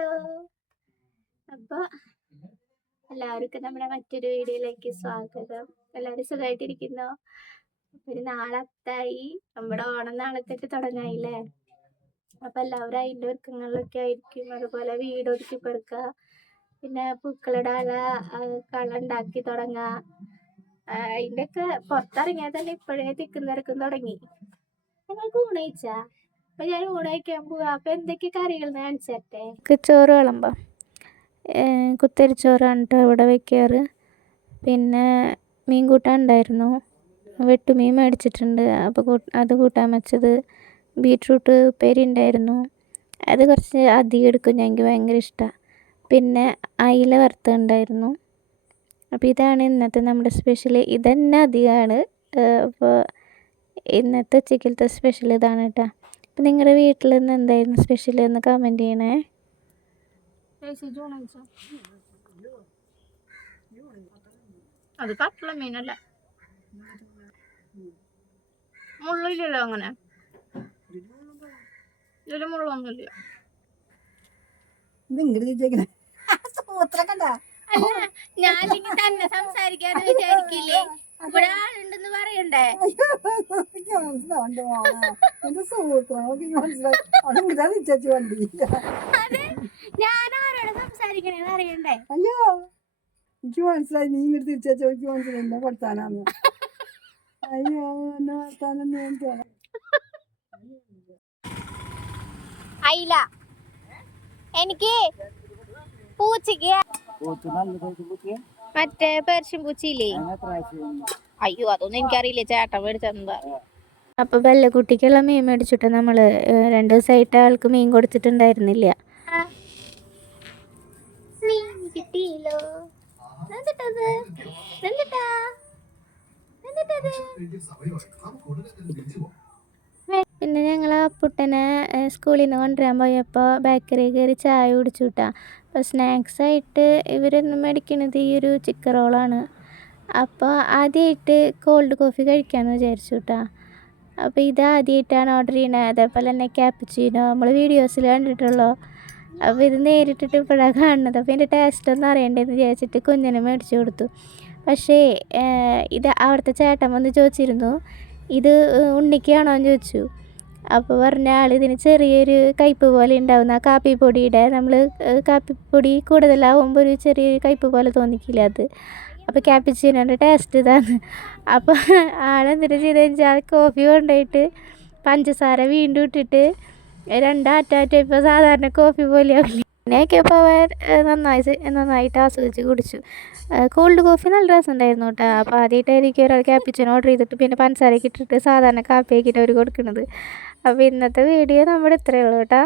Hello. അപ്പോൾ എല്ലാവർക്കും നമ്മുടെ മറ്റൊരു വീഡിയോയിലേക്ക് സ്വാഗതം. എല്ലാവരും സുഖമായിട്ടിരിക്കുന്നോ? ഒരു നാളത്തായി, നമ്മുടെ ഓണം നാളത്തേക്ക് തുടങ്ങായില്ലേ. അപ്പം എല്ലാവരും അതിൻ്റെ ഒരുക്കങ്ങളിലൊക്കെ ആയിരിക്കും. അതുപോലെ വീട് ഒതുക്കി പെറുക്കുക, പിന്നെ പൂക്കളിടാനുള്ള കളം ഉണ്ടാക്കി തുടങ്ങുക. അതിൻ്റെയൊക്കെ പുറത്തിറങ്ങിയാൽ തന്നെ ഇപ്പോഴേ തിക്കും തുടങ്ങി. ഞങ്ങൾക്ക് ഊണയിച്ചാ. അപ്പം ഞാൻ ഊണയിക്കാൻ പോവാ. അപ്പം എന്തൊക്കെ കറികൾ കാണിച്ചേ? ചോറ് വിളമ്പാം. കുത്തരിച്ചോറാണ് കേട്ടോ ഇവിടെ വയ്ക്കാറ്. പിന്നെ മീൻ കൂട്ടാൻ ഉണ്ടായിരുന്നു, വെട്ടുമീൻ മേടിച്ചിട്ടുണ്ട്, അപ്പോൾ അത് കൂട്ടാൻ വെച്ചത്. ബീറ്റ്റൂട്ട് ഉപ്പേരി ഉണ്ടായിരുന്നു, അത് കുറച്ച് അധികം എടുക്കും, എനിക്ക് ഭയങ്കര ഇഷ്ടമാണ്. പിന്നെ അയില വറുത്തുണ്ടായിരുന്നു. അപ്പോൾ ഇതാണ് ഇന്നത്തെ നമ്മുടെ സ്പെഷ്യൽ. ഇതന്നെ അധികമാണ്. അപ്പോൾ ഇന്നത്തെ ഉച്ചക്കലത്തെ സ്പെഷ്യൽ ഇതാണ് കേട്ടോ. അപ്പം നിങ്ങളുടെ വീട്ടിൽ നിന്ന് എന്തായിരുന്നു സ്പെഷ്യൽ എന്ന് കമൻറ്റ് ചെയ്യണേ. അത് കട്ടള മീനല്ല, മുള്ളില്ലല്ലോ. അങ്ങനെ ഇതിൽ മുള്ളൊന്നുമില്ല. ഞാൻ തന്നെ സംസാരിക്കാതെ വിചാരിക്കില്ലേ, ഇവിടെ ആളുണ്ടെന്ന് പറയണ്ടേ. അതെ, ഞാൻ ആരോട് സംസാരിക്കണേന്ന് അറിയണ്ടേ. അയ്യോ, എനിക്ക് മനസ്സിലായി. നീ ഇങ്ങോട്ട് തിരിച്ചു എനിക്ക് മനസ്സിലായി എന്നെ പഠിത്താനാന്ന്. അയ്യോ, എന്നെ വർത്താനം അയില എനിക്ക് പൂച്ചക്ക് മറ്റേ പേർഷ്യൻ പൂച്ചയില്ലേ, അയ്യോ അതൊന്നും എനിക്കറിയില്ല, ചേട്ടൻ മേടിച്ചെന്താ. അപ്പൊ ബെല്ലക്കുട്ടിക്കുള്ള മീൻ മേടിച്ചിട്ട് നമ്മള് 2 ദിവസമായിട്ട് ആൾക്ക് മീൻ കൊടുത്തിട്ടുണ്ടായിരുന്നില്ല. മീൻ കിട്ടിയില്ലോ. പിന്നെ ഞങ്ങൾ അപ്പുട്ടനെ സ്കൂളിൽ നിന്ന് കൊണ്ടുവരാൻ പോയപ്പോൾ ബേക്കറി കയറി ചായ കുടിച്ചു കിട്ടാ. അപ്പോൾ സ്നാക്സായിട്ട് ഇവരൊന്നും മേടിക്കണത് ഈ ഒരു ചിക്കൻ റോളാണ്. അപ്പോൾ ആദ്യമായിട്ട് കോൾഡ് കോഫി കഴിക്കാമെന്ന് വിചാരിച്ചു കേട്ടോ. അപ്പോൾ ഇത് ആദ്യമായിട്ടാണ് ഓർഡർ ചെയ്യണത്. അതേപോലെ തന്നെ ക്യാപ്പുച്ചീനോ നമ്മൾ വീഡിയോസിൽ കണ്ടിട്ടുള്ളൂ. അപ്പോൾ ഇത് നേരിട്ടിട്ട് ഇപ്പോഴാണ് കാണുന്നത്. അപ്പോൾ ഇതിൻ്റെ ടേസ്റ്റൊന്നും അറിയണ്ടേന്ന് വിചാരിച്ചിട്ട് കുഞ്ഞിനെ മേടിച്ചു കൊടുത്തു. പക്ഷേ ഇത് അവിടുത്തെ ചേട്ടൻ വന്ന് ചോദിച്ചിരുന്നു, ഇത് ഉണ്ണിക്കാണോ എന്ന് ചോദിച്ചു. അപ്പോൾ പറഞ്ഞ ആൾ ഇതിന് ചെറിയൊരു കയ്പ്പ് പോലെ ഉണ്ടാവുന്ന ആ കാപ്പിപ്പൊടിയുടെ, നമ്മൾ കാപ്പിപ്പൊടി കൂടുതലാവുമ്പോൾ ഒരു ചെറിയൊരു കയ്പ്പ് പോലെ തോന്നിക്കില്ല അത്. അപ്പോൾ ക്യാപ്പിച്ചീനോൻ്റെ ടേസ്റ്റ് ഇതാണ്. അപ്പോൾ ആളെന്തിട്ട് ചെയ്തെന്ന് വെച്ചാൽ കോഫി കൊണ്ടുപോയിട്ട് പഞ്ചസാര വീണ്ടും ഇട്ടിട്ട് 2 ആറ്റാറ്റ ഇപ്പോൾ സാധാരണ കോഫി പോലെയാവില്ല. അങ്ങനെയൊക്കെ ഇപ്പോൾ അവർ നന്നായിട്ട് ആസ്വദിച്ച് കുടിച്ചു. കോൾഡ് കോഫി നല്ല രസമുണ്ടായിരുന്നു കേട്ടോ. അപ്പോൾ ആദ്യമായിട്ടായിരിക്കും ഒരാൾ ക്യാപ്പിച്ചിനോ ഓർഡർ ചെയ്തിട്ട് പിന്നെ പഞ്ചസാരയൊക്കെ ഇട്ടിട്ട് സാധാരണ കാപ്പിയാക്കിയിട്ട് അവർ കൊടുക്കുന്നത്. അപ്പോൾ ഇന്നത്തെ വീഡിയോ നമ്മുടെ ഇത്രയേ ഉള്ളൂ കേട്ടോ.